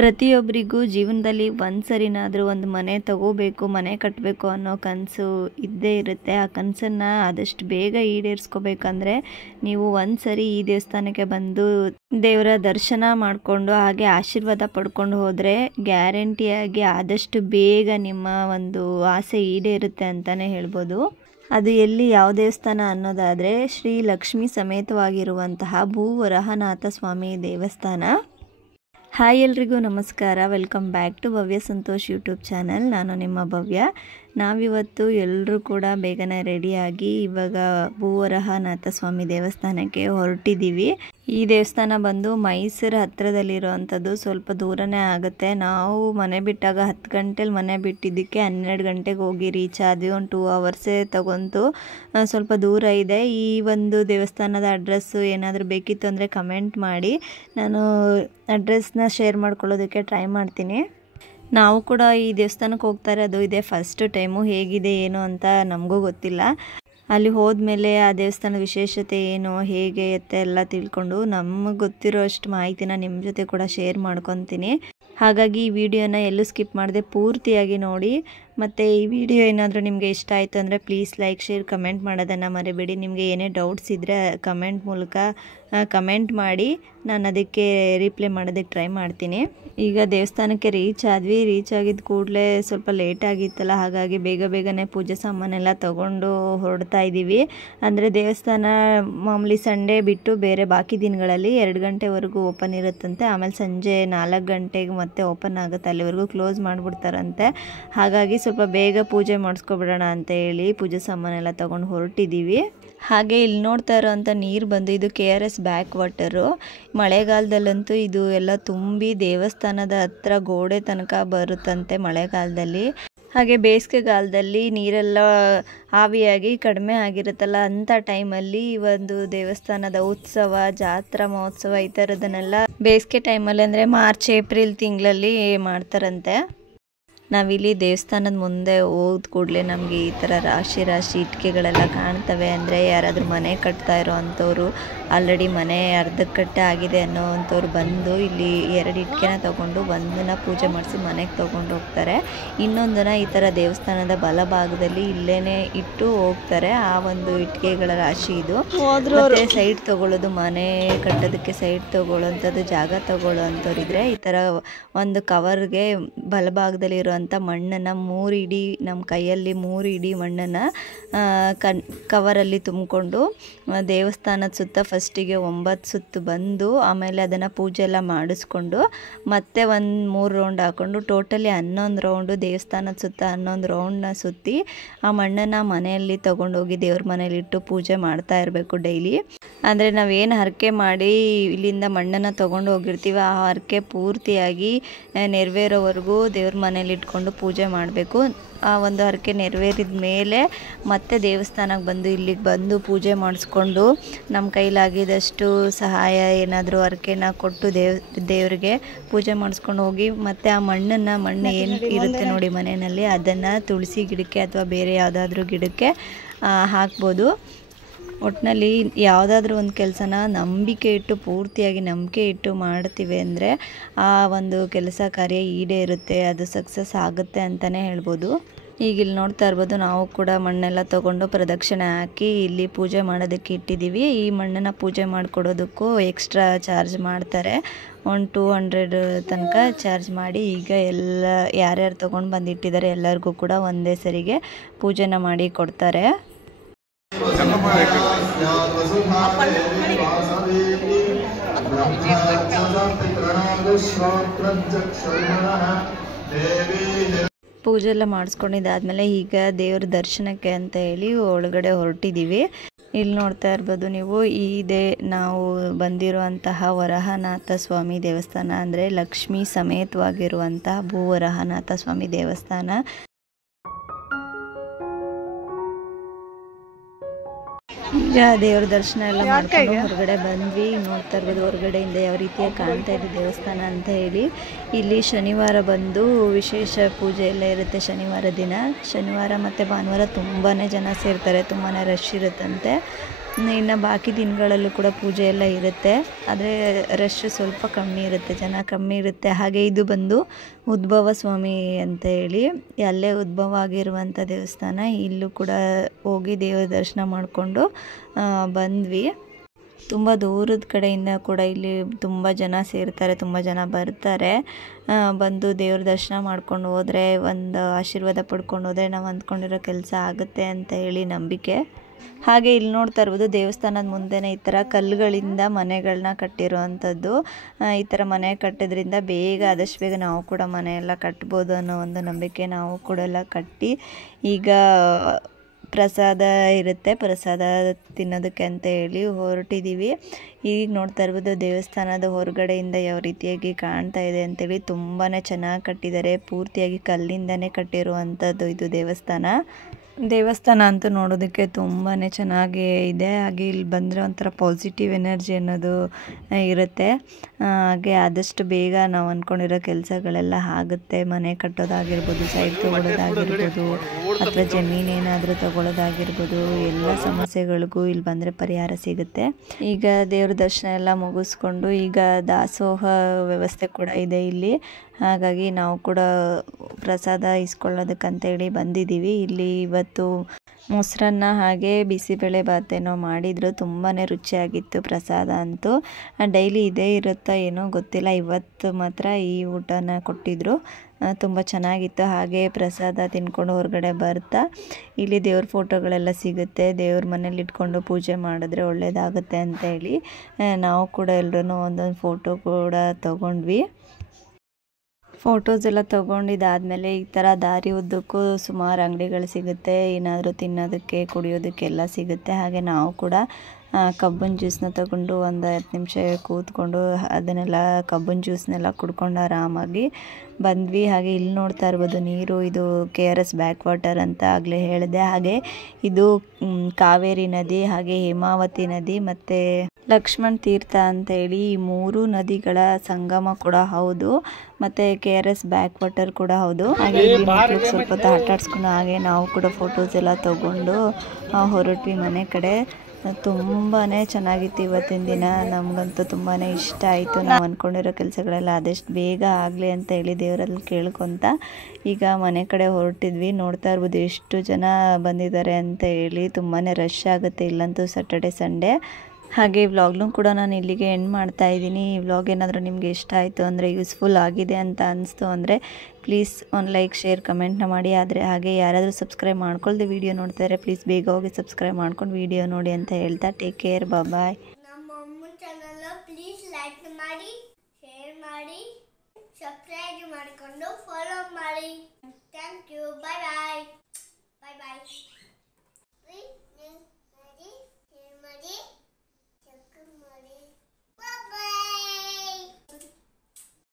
ಪ್ರತಿಯೊಬ್ಬರಿಗೂ ಜೀವನದಲ್ಲಿ ಒಂದು ಸರಿನಾದರೂ ಒಂದು ಮನೆ ತಗೋಬೇಕು, ಮನೆ ಕಟ್ಟಬೇಕು ಅನ್ನೋ ಕನಸು ಇದ್ದೇ ಇರುತ್ತೆ. ಆ ಕನಸನ್ನು ಆದಷ್ಟು ಬೇಗ ಈಡೇರಿಸ್ಕೋಬೇಕಂದ್ರೆ ನೀವು ಒಂದು ಸರಿ ಈ ದೇವಸ್ಥಾನಕ್ಕೆ ಬಂದು ದೇವರ ದರ್ಶನ ಮಾಡಿಕೊಂಡು ಹಾಗೆ ಆಶೀರ್ವಾದ ಪಡ್ಕೊಂಡು ಹೋದರೆ ಗ್ಯಾರಂಟಿಯಾಗಿ ಆದಷ್ಟು ಬೇಗ ನಿಮ್ಮ ಒಂದು ಆಸೆ ಈಡೇರುತ್ತೆ ಅಂತಲೇ ಹೇಳ್ಬೋದು. ಅದು ಎಲ್ಲಿ ಯಾವ ದೇವಸ್ಥಾನ ಅನ್ನೋದಾದರೆ ಶ್ರೀ ಲಕ್ಷ್ಮೀ ಸಮೇತವಾಗಿರುವಂತಹ ಭೂವರಹನಾಥ ಸ್ವಾಮಿ ದೇವಸ್ಥಾನ. ಹಾಯ್ ಎಲ್ರಿಗೂ ನಮಸ್ಕಾರ, welcome back to Bhavya Santosh YouTube channel. ನಾನು ನಿಮ್ಮ ಭವ್ಯ. ನಾವಿವತ್ತು ಎಲ್ಲರೂ ಕೂಡ ಬೇಗನೆ ರೆಡಿಯಾಗಿ ಇವಾಗ ಭೂವರಹನಾಥ ಸ್ವಾಮಿ ದೇವಸ್ಥಾನಕ್ಕೆ ಹೊರಟಿದ್ದೀವಿ. ಈ ದೇವಸ್ಥಾನ ಬಂದು ಮೈಸೂರು ಹತ್ತಿರದಲ್ಲಿರೋವಂಥದ್ದು, ಸ್ವಲ್ಪ ದೂರನೇ ಆಗುತ್ತೆ. ನಾವು ಮನೆ ಬಿಟ್ಟಾಗ 10 ಗಂಟೆಲಿ ಮನೆ ಬಿಟ್ಟಿದ್ದಕ್ಕೆ 12 ಗಂಟೆಗೆ ಹೋಗಿ ರೀಚ್ ಆದ್ವಿ. ಒಂದು 2 ಅವರ್ಸೇ ತಗೊಂತು, ಸ್ವಲ್ಪ ದೂರ ಇದೆ. ಈ ಒಂದು ದೇವಸ್ಥಾನದ ಅಡ್ರೆಸ್ಸು ಏನಾದರೂ ಬೇಕಿತ್ತು ಅಂದರೆ ಕಮೆಂಟ್ ಮಾಡಿ, ನಾನು ಅಡ್ರೆಸ್ನ ಶೇರ್ ಮಾಡ್ಕೊಳ್ಳೋದಕ್ಕೆ ಟ್ರೈ ಮಾಡ್ತೀನಿ. ನಾವು ಕೂಡ ಈ ದೇವಸ್ಥಾನಕ್ಕೆ ಹೋಗ್ತಾ ಇರೋದು ಇದೇ ಫಸ್ಟ್ ಟೈಮು. ಹೇಗಿದೆ ಏನು ಅಂತ ನಮಗೂ ಗೊತ್ತಿಲ್ಲ. ಅಲ್ಲಿ ಹೋದ್ಮೇಲೆ ಆ ದೇವಸ್ಥಾನದ ವಿಶೇಷತೆ ಏನು, ಹೇಗೆ ಎಲ್ಲ ತಿಳ್ಕೊಂಡು ನಮಗೆ ಗೊತ್ತಿರೋ ಅಷ್ಟು ಮಾಹಿತಿನ ನಿಮ್ಮ ಜೊತೆ ಕೂಡ ಶೇರ್ ಮಾಡ್ಕೊತೀನಿ. ಹಾಗಾಗಿ ಈ ವಿಡಿಯೋನ ಎಲ್ಲೂ ಸ್ಕಿಪ್ ಮಾಡದೆ ಪೂರ್ತಿಯಾಗಿ ನೋಡಿ. ಮತ್ತು ಈ ವಿಡಿಯೋ ಏನಾದರೂ ನಿಮಗೆ ಇಷ್ಟ ಆಯಿತು ಅಂದರೆ ಪ್ಲೀಸ್ ಲೈಕ್, ಶೇರ್, ಕಮೆಂಟ್ ಮಾಡೋದನ್ನು ಮರಿಬೇಡಿ. ನಿಮಗೆ ಏನೇ ಡೌಟ್ಸ್ ಇದ್ದರೆ ಕಮೆಂಟ್ ಮೂಲಕ ಕಮೆಂಟ್ ಮಾಡಿ, ನಾನು ಅದಕ್ಕೆ ರಿಪ್ಲೈ ಮಾಡೋದಕ್ಕೆ ಟ್ರೈ ಮಾಡ್ತೀನಿ. ಈಗ ದೇವಸ್ಥಾನಕ್ಕೆ ರೀಚ್ ಆಗಿದ್ದ ಕೂಡಲೇ ಸ್ವಲ್ಪ ಲೇಟ್ ಆಗಿತ್ತಲ್ಲ, ಹಾಗಾಗಿ ಬೇಗನೆ ಪೂಜೆ ಸಾಮಾನೆಲ್ಲ ತೊಗೊಂಡು ಹೊರಡ್ತಾ ಇದ್ದೀವಿ. ಅಂದರೆ ದೇವಸ್ಥಾನ ಮಾಮೂಲಿ ಸಂಡೇ ಬಿಟ್ಟು ಬೇರೆ ಬಾಕಿ ದಿನಗಳಲ್ಲಿ 2 ಗಂಟೆವರೆಗೂ ಓಪನ್ ಇರುತ್ತಂತೆ. ಆಮೇಲೆ ಸಂಜೆ 4 ಗಂಟೆಗೆ ಮತ್ತೆ ಓಪನ್ ಆಗುತ್ತೆ, ಅಲ್ಲಿವರೆಗೂ ಕ್ಲೋಸ್ ಮಾಡಿಬಿಡ್ತಾರಂತೆ. ಹಾಗಾಗಿ ಸ್ವಲ್ಪ ಬೇಗ ಪೂಜೆ ಮಾಡಿಸ್ಕೊಬಿಡೋಣ ಅಂತ ಹೇಳಿ ಪೂಜೆ ಸಾಮಾನೆಲ್ಲ ತೊಗೊಂಡು ಹೊರಟಿದ್ದೀವಿ. ಹಾಗೆ ಇಲ್ಲಿ ನೋಡ್ತಾ ಇರೋವಂಥ ನೀರು ಬಂದು ಇದು KRS ಬ್ಯಾಕ್ ವಾಟರು. ಮಳೆಗಾಲದಲ್ಲಂತೂ ಇದು ಎಲ್ಲ ತುಂಬಿ ದೇವಸ್ಥಾನದ ಹತ್ರ ಗೋಡೆ ತನಕ ಬರುತ್ತಂತೆ ಮಳೆಗಾಲದಲ್ಲಿ. ಹಾಗೆ ಬೇಸಿಗೆಗಾಲದಲ್ಲಿ ನೀರೆಲ್ಲ ಆವಿಯಾಗಿ ಕಡಿಮೆ ಆಗಿರುತ್ತಲ್ಲ, ಅಂಥ ಟೈಮಲ್ಲಿ ಈ ಒಂದು ದೇವಸ್ಥಾನದ ಉತ್ಸವ, ಜಾತ್ರಾ ಮಹೋತ್ಸವ ಈ ಥರದನ್ನೆಲ್ಲ ಬೇಸಿಗೆ ಟೈಮಲ್ಲಿ ಅಂದರೆ ಮಾರ್ಚ್ ಏಪ್ರಿಲ್ ತಿಂಗಳಲ್ಲಿ ಮಾಡ್ತಾರಂತೆ. ನಾವಿಲ್ಲಿ ದೇವಸ್ಥಾನದ ಮುಂದೆ ಹೋದ ಕೂಡಲೇ ನಮಗೆ ಈ ಥರ ರಾಶಿ ಇಟ್ಟಿಗೆಗಳೆಲ್ಲ ಕಾಣ್ತವೆ. ಅಂದರೆ ಯಾರಾದರೂ ಮನೆ ಕಟ್ತಾ ಇರೋ ಅಂಥವ್ರು, ಆಲ್ರೆಡಿ ಮನೆ ಅರ್ಧಕ್ಕಟ್ಟೆ ಆಗಿದೆ ಅನ್ನೋವಂಥವ್ರು ಬಂದು ಇಲ್ಲಿ 2 ಇಟ್ಟಿಗೆನ ತೊಗೊಂಡು ಒಂದನ್ನು ಪೂಜೆ ಮಾಡಿಸಿ ಮನೆಗೆ ತೊಗೊಂಡು ಹೋಗ್ತಾರೆ. ಇನ್ನೊಂದನ್ನು ಈ ಥರ ದೇವಸ್ಥಾನದ ಬಲಭಾಗದಲ್ಲಿ ಇಲ್ಲೇ ಇಟ್ಟು ಹೋಗ್ತಾರೆ. ಆ ಒಂದು ಇಟ್ಟಿಗೆಗಳ ರಾಶಿ ಇದು. ಮತ್ತೆ ಸೈಡ್ ತೊಗೊಳ್ಳೋದು, ಮನೆ ಕಟ್ಟೋದಕ್ಕೆ ಸೈಡ್ ತೊಗೊಳ್ಳೋವಂಥದ್ದು, ಜಾಗ ತೊಗೊಳ್ಳೋವಂಥವ್ರಿದ್ರೆ ಈ ಥರ ಒಂದು ಕವರ್ಗೆ ಬಲಭಾಗದಲ್ಲಿ ಇರೋ ಮಣ್ಣನ್ನು 3 ಇಡಿ, ನಮ್ಮ ಕೈಯಲ್ಲಿ 3 ಇಡಿ ಮಣ್ಣನ್ನು ಕವರಲ್ಲಿ ತುಂಬಿಕೊಂಡು ದೇವಸ್ಥಾನದ ಸುತ್ತ ಫಸ್ಟಿಗೆ 9 ಸುತ್ತು ಬಂದು ಆಮೇಲೆ ಅದನ್ನು ಪೂಜೆ ಎಲ್ಲ ಮಾಡಿಸ್ಕೊಂಡು ಮತ್ತೆ ಒಂದು 3 ರೌಂಡ್ ಹಾಕ್ಕೊಂಡು ಟೋಟಲಿ 11 ರೌಂಡು ದೇವಸ್ಥಾನದ ಸುತ್ತ 11 ರೌಂಡನ್ನ ಸುತ್ತಿ ಆ ಮಣ್ಣನ್ನು ಮನೆಯಲ್ಲಿ ತೊಗೊಂಡೋಗಿ ದೇವ್ರ ಮನೇಲಿ ಇಟ್ಟು ಪೂಜೆ ಮಾಡ್ತಾ ಇರಬೇಕು ಡೈಲಿ. ಅಂದರೆ ನಾವೇನು ಹರಕೆ ಮಾಡಿ ಇಲ್ಲಿಂದ ಮಣ್ಣನ್ನು ತೊಗೊಂಡು ಹೋಗಿರ್ತೀವಿ, ಆ ಹರಕೆ ಪೂರ್ತಿಯಾಗಿ ನೆರವೇರೋವರೆಗೂ ದೇವ್ರ ಮನೇಲಿ ಇಟ್ಕೊಂಡು ಪೂಜೆ ಮಾಡಬೇಕು. ಆ ಒಂದು ಹರಕೆ ನೆರವೇರಿದ ಮೇಲೆ ಮತ್ತೆ ದೇವಸ್ಥಾನಕ್ಕೆ ಬಂದು ಇಲ್ಲಿಗೆ ಬಂದು ಪೂಜೆ ಮಾಡಿಸ್ಕೊಂಡು ನಮ್ಮ ಕೈಲಾಗಿದಷ್ಟು ಸಹಾಯ ಏನಾದರೂ ಹರಕೆನ ಕೊಟ್ಟು ದೇವರಿಗೆ ಪೂಜೆ ಮಾಡಿಸ್ಕೊಂಡು ಹೋಗಿ ಮತ್ತೆ ಆ ಮಣ್ಣು ಏನು ಇರುತ್ತೆ ನೋಡಿ ಮನೆಯಲ್ಲಿ, ಅದನ್ನು ತುಳಸಿ ಗಿಡಕ್ಕೆ ಅಥವಾ ಬೇರೆ ಯಾವುದಾದ್ರೂ ಗಿಡಕ್ಕೆ ಹಾಕ್ಬೋದು. ಒಟ್ಟಿನಲ್ಲಿ ಯಾವುದಾದ್ರೂ ಒಂದು ಕೆಲಸನ ಪೂರ್ತಿಯಾಗಿ ನಂಬಿಕೆ ಇಟ್ಟು ಮಾಡ್ತೀವಿ ಅಂದರೆ ಆ ಒಂದು ಕೆಲಸ ಕಾರ್ಯ ಈಡೇರುತ್ತೆ, ಅದು ಸಕ್ಸಸ್ ಆಗುತ್ತೆ ಅಂತಲೇ ಹೇಳ್ಬೋದು. ಈಗ ಇಲ್ಲಿ ನೋಡ್ತಾ ಇರ್ಬೋದು, ನಾವು ಕೂಡ ಮಣ್ಣೆಲ್ಲ ತೊಗೊಂಡು ಪ್ರದಕ್ಷಿಣೆ ಹಾಕಿ ಇಲ್ಲಿ ಪೂಜೆ ಮಾಡೋದಕ್ಕೆ ಇಟ್ಟಿದ್ದೀವಿ. ಈ ಮಣ್ಣನ್ನು ಪೂಜೆ ಮಾಡಿಕೊಡೋದಕ್ಕೂ ಎಕ್ಸ್ಟ್ರಾ ಚಾರ್ಜ್ ಮಾಡ್ತಾರೆ, 200 ತನಕ ಚಾರ್ಜ್ ಮಾಡಿ. ಈಗ ಎಲ್ಲ ಯಾರ್ಯಾರು ತೊಗೊಂಡು ಬಂದಿಟ್ಟಿದ್ದಾರೆ ಎಲ್ಲರಿಗೂ ಕೂಡ ಒಂದೇ ಸರಿಗೆ ಪೂಜೆನ ಮಾಡಿ ಕೊಡ್ತಾರೆ. ಪೂಜೆ ಎಲ್ಲ ಮಾಡಿಸ್ಕೊಂಡಿದ್ದಾದ್ಮೇಲೆ ಈಗ ದೇವ್ರ ದರ್ಶನಕ್ಕೆ ಅಂತ ಹೇಳಿ ಒಳಗಡೆ ಹೊರಟಿದ್ದೀವಿ. ಇಲ್ಲಿ ನೋಡ್ತಾ ಇರ್ಬೋದು ನೀವು, ಇದೇ ನಾವು ಬಂದಿರುವಂತಹ ವರಹನಾಥ ಸ್ವಾಮಿ ದೇವಸ್ಥಾನ, ಅಂದರೆ ಲಕ್ಷ್ಮೀ ಸಮೇತವಾಗಿರುವಂತಹ ಭೂವರಹನಾಥ ಸ್ವಾಮಿ ದೇವಸ್ಥಾನ. ಈಗ ದೇವ್ರ ದರ್ಶನ ಎಲ್ಲ ಮಾಡ್ಕೊಂಡು ಹೊರಗಡೆ ಬಂದ್ವಿ. ನೋಡ್ತಾ ಇರ್ಬೋದು ಹೊರಗಡೆಯಿಂದ ಯಾವ ರೀತಿಯಾಗಿ ಕಾಣ್ತಾ ಇದೆ ದೇವಸ್ಥಾನ ಅಂತ ಹೇಳಿ. ಇಲ್ಲಿ ಶನಿವಾರ ಬಂದು ವಿಶೇಷ ಪೂಜೆ ಎಲ್ಲ ಇರುತ್ತೆ. ಶನಿವಾರ ದಿನ, ಶನಿವಾರ ಮತ್ತು ಭಾನುವಾರ ತುಂಬಾ ಜನ ಸೇರ್ತಾರೆ, ತುಂಬಾ ರಶ್ ಇರುತ್ತಂತೆ. ಇನ್ನು ಬಾಕಿ ದಿನಗಳಲ್ಲೂ ಕೂಡ ಪೂಜೆ ಎಲ್ಲ ಇರುತ್ತೆ, ಆದರೆ ರಶ್ ಸ್ವಲ್ಪ ಕಮ್ಮಿ ಇರುತ್ತೆ, ಜನ ಕಮ್ಮಿ ಇರುತ್ತೆ. ಹಾಗೆ ಇದು ಬಂದು ಉದ್ಭವ ಸ್ವಾಮಿ ಅಂತ ಹೇಳಿ ಅಲ್ಲೇ ಉದ್ಭವ ಆಗಿರುವಂಥ ದೇವಸ್ಥಾನ. ಇಲ್ಲೂ ಕೂಡ ಹೋಗಿ ದೇವರ ದರ್ಶನ ಮಾಡಿಕೊಂಡು ಬಂದ್ವಿ. ತುಂಬ ದೂರದ ಕಡೆಯಿಂದ ಕೂಡ ಇಲ್ಲಿ ತುಂಬ ಜನ ಸೇರ್ತಾರೆ, ತುಂಬ ಜನ ಬರ್ತಾರೆ. ಬಂದು ದೇವ್ರ ದರ್ಶನ ಮಾಡ್ಕೊಂಡು ಹೋದರೆ, ಒಂದು ಆಶೀರ್ವಾದ ಪಡ್ಕೊಂಡು ಹೋದರೆ ನಾವು ಅಂದ್ಕೊಂಡಿರೋ ಕೆಲಸ ಆಗುತ್ತೆ ಅಂತ ಹೇಳಿ ನಂಬಿಕೆ. ಹಾಗೆ ಇಲ್ಲಿ ನೋಡ್ತಾ ಇರ್ಬೋದು ದೇವಸ್ಥಾನದ ಮುಂದೆನೇ ಈ ಥರ ಕಲ್ಲುಗಳಿಂದ ಮನೆಗಳನ್ನ ಕಟ್ಟಿರೋವಂಥದ್ದು. ಈ ಥರ ಮನೆ ಕಟ್ಟೋದ್ರಿಂದ ಆದಷ್ಟು ಬೇಗ ನಾವು ಕೂಡ ಮನೆಯೆಲ್ಲ ಕಟ್ಬೋದು ಅನ್ನೋ ಒಂದು ನಂಬಿಕೆ. ನಾವು ಕೂಡ ಎಲ್ಲ ಕಟ್ಟಿ ಈಗ ಪ್ರಸಾದ ಇರುತ್ತೆ, ಪ್ರಸಾದ ತಿನ್ನೋದಕ್ಕೆ ಅಂತ ಹೇಳಿ ಹೊರಟಿದ್ದೀವಿ. ಈಗ ನೋಡ್ತಾ ಇರ್ಬೋದು ದೇವಸ್ಥಾನದ ಹೊರಗಡೆಯಿಂದ ಯಾವ ರೀತಿಯಾಗಿ ಕಾಣ್ತಾ ಇದೆ ಅಂತೇಳಿ. ತುಂಬಾ ಚೆನ್ನಾಗಿ ಕಟ್ಟಿದ್ದಾರೆ, ಪೂರ್ತಿಯಾಗಿ ಕಲ್ಲಿಂದನೇ ಕಟ್ಟಿರುವಂಥದ್ದು ಇದು ದೇವಸ್ಥಾನ ಅಂತೂ ನೋಡೋದಕ್ಕೆ ತುಂಬಾ ಚೆನ್ನಾಗೇ ಇದೆ. ಹಾಗೆ ಇಲ್ಲಿ ಬಂದರೆ ಒಂಥರ ಪಾಸಿಟಿವ್ ಎನರ್ಜಿ ಅನ್ನೋದು ಇರುತ್ತೆ. ಹಾಗೆ ಆದಷ್ಟು ಬೇಗ ನಾವು ಅಂದ್ಕೊಂಡಿರೋ ಕೆಲಸಗಳೆಲ್ಲ ಆಗುತ್ತೆ. ಮನೆ ಕಟ್ಟೋದಾಗಿರ್ಬೋದು, ಸೈಟ್ ತೊಗೊಳೋದಾಗಿರ್ಬೋದು, ಅಥವಾ ಜಮೀನೇನಾದರೂ ತೊಗೊಳೋದಾಗಿರ್ಬೋದು, ಎಲ್ಲ ಸಮಸ್ಯೆಗಳಿಗೂ ಇಲ್ಲಿ ಬಂದರೆ ಪರಿಹಾರ ಸಿಗುತ್ತೆ. ಈಗ ದೇವ್ರ ದರ್ಶನ ಎಲ್ಲ ಮುಗಿಸ್ಕೊಂಡು ಈಗ ದಾಸೋಹ ವ್ಯವಸ್ಥೆ ಕೂಡ ಇದೆ ಇಲ್ಲಿ. ಹಾಗಾಗಿ ನಾವು ಕೂಡ ಪ್ರಸಾದ ಇಸ್ಕೊಳ್ಳೋದಕ್ಕಂತೇಳಿ ಬಂದಿದ್ದೀವಿ. ಇಲ್ಲಿ ಇವತ್ತು ಮೊಸರನ್ನ ಹಾಗೆ ಬಿಸಿಬೇಳೆ ಬಾತೇನೋ ಮಾಡಿದರು, ತುಂಬಾ ರುಚಿಯಾಗಿತ್ತು ಪ್ರಸಾದ ಅಂತೂ. ಡೈಲಿ ಇದೇ ಇರುತ್ತಾ ಏನೋ ಗೊತ್ತಿಲ್ಲ, ಇವತ್ತು ಮಾತ್ರ ಈ ಊಟನ ಕೊಟ್ಟಿದ್ದರು, ತುಂಬ ಚೆನ್ನಾಗಿತ್ತು. ಹಾಗೆ ಪ್ರಸಾದ ತಿನ್ಕೊಂಡು ಹೊರಗಡೆ ಬರ್ತಾ ಇಲ್ಲಿ ದೇವ್ರ ಫೋಟೋಗಳೆಲ್ಲ ಸಿಗುತ್ತೆ, ದೇವ್ರ ಮನೇಲಿ ಇಟ್ಕೊಂಡು ಪೂಜೆ ಮಾಡಿದ್ರೆ ಒಳ್ಳೆಯದಾಗುತ್ತೆ ಅಂತ ಹೇಳಿ ನಾವು ಕೂಡ ಎಲ್ಲರೂ ಒಂದೊಂದು ಫೋಟೋ ಕೂಡ ತೊಗೊಂಡ್ವಿ. ಫೋಟೋಸ್ ಎಲ್ಲ ತೊಗೊಂಡಿದ್ದಾದಮೇಲೆ ಈ ಥರ ದಾರಿ ಉದ್ದಕ್ಕೂ ಸುಮಾರು ಅಂಗಡಿಗಳು ಸಿಗುತ್ತೆ, ಏನಾದರೂ ತಿನ್ನೋದಕ್ಕೆ ಕುಡಿಯೋದಕ್ಕೆಲ್ಲ ಸಿಗುತ್ತೆ. ಹಾಗೆ ನಾವು ಕೂಡ ಕಬ್ಬಿನ ಜ್ಯೂಸನ್ನ ತಗೊಂಡು ಒಂದು 10 ನಿಮಿಷ ಕೂತ್ಕೊಂಡು ಅದನ್ನೆಲ್ಲ ಕಬ್ಬಿನ ಜ್ಯೂಸ್ನೆಲ್ಲ ಕುಡ್ಕೊಂಡು ಆರಾಮಾಗಿ ಬಂದ್ವಿ. ಹಾಗೆ ಇಲ್ಲಿ ನೋಡ್ತಾ ಇರ್ಬೋದು ನೀರು, ಇದು KRS ಬ್ಯಾಕ್ ವಾಟರ್ ಅಂತ ಆಗಲೇ ಹೇಳಿದೆ. ಹಾಗೆ ಇದು ಕಾವೇರಿ ನದಿ, ಹಾಗೆ ಹೇಮಾವತಿ ನದಿ ಮತ್ತು ಲಕ್ಷ್ಮಣ್ ತೀರ್ಥ ಅಂತೇಳಿ ಈ 3 ನದಿಗಳ ಸಂಗಮ ಕೂಡ ಹೌದು, ಮತ್ತು KRS ಬ್ಯಾಕ್ ವಾಟರ್ ಕೂಡ ಹೌದು. ಹಾಗೆ ಇಲ್ಲಿ ಮಕ್ಕಳಿಗೆ ಸ್ವಲ್ಪ ಹೊತ್ತು ಆಟ ಆಡಿಸ್ಕೊಂಡು ಹಾಗೆ ನಾವು ಕೂಡ ಫೋಟೋಸ್ ಎಲ್ಲ ತೊಗೊಂಡು ಹೊರಟ್ವಿ ಮನೆ ಕಡೆ. ತುಂಬಾ ಚೆನ್ನಾಗಿತ್ತು ಇವತ್ತಿನ ದಿನ, ನಮಗಂತೂ ತುಂಬಾ ಇಷ್ಟ ಆಯಿತು. ನಾವು ಅಂದ್ಕೊಂಡಿರೋ ಕೆಲಸಗಳೆಲ್ಲ ಆದಷ್ಟು ಬೇಗ ಆಗಲಿ ಅಂತ ಹೇಳಿ ದೇವರಲ್ಲಿ ಕೇಳ್ಕೊತ ಈಗ ಮನೆ ಕಡೆ ಹೊರಟಿದ್ವಿ. ನೋಡ್ತಾ ಇರ್ಬೋದು ಎಷ್ಟು ಜನ ಬಂದಿದ್ದಾರೆ ಅಂತ ಹೇಳಿ, ತುಂಬಾ ರಶ್ ಆಗುತ್ತೆ ಇಲ್ಲಂತೂ ಸ್ಯಾಟರ್ಡೆ ಸಂಡೇ. ಹಾಗೆ ವ್ಲಾಗ್ನೂ ಕೂಡ ನಾನು ಇಲ್ಲಿಗೆ ಎಂಡ್ ಮಾಡ್ತಾ ಇದ್ದೀನಿ. ಈ ವ್ಲಾಗ್ ಏನಾದರೂ ನಿಮಗೆ ಇಷ್ಟ ಆಯಿತು ಅಂದರೆ, ಯೂಸ್ಫುಲ್ ಆಗಿದೆ ಅಂತ ಅನಿಸ್ತು ಅಂದರೆ ಪ್ಲೀಸ್ ಒಂದು ಲೈಕ್, ಶೇರ್, ಕಮೆಂಟ್ನ ಮಾಡಿ. ಆದರೆ ಹಾಗೆ ಯಾರಾದರೂ ಸಬ್ಸ್ಕ್ರೈಬ್ ಮಾಡ್ಕೊಳ್ದೆ ವೀಡಿಯೋ ನೋಡ್ತಾರೆ ಪ್ಲೀಸ್ ಬೇಗ ಹೋಗಿ ಸಬ್ಸ್ಕ್ರೈಬ್ ಮಾಡ್ಕೊಂಡು ವೀಡಿಯೋ ನೋಡಿ ಅಂತ ಹೇಳ್ತಾ ಟೇಕ್ ಕೇರ್, ಬಾಯ್.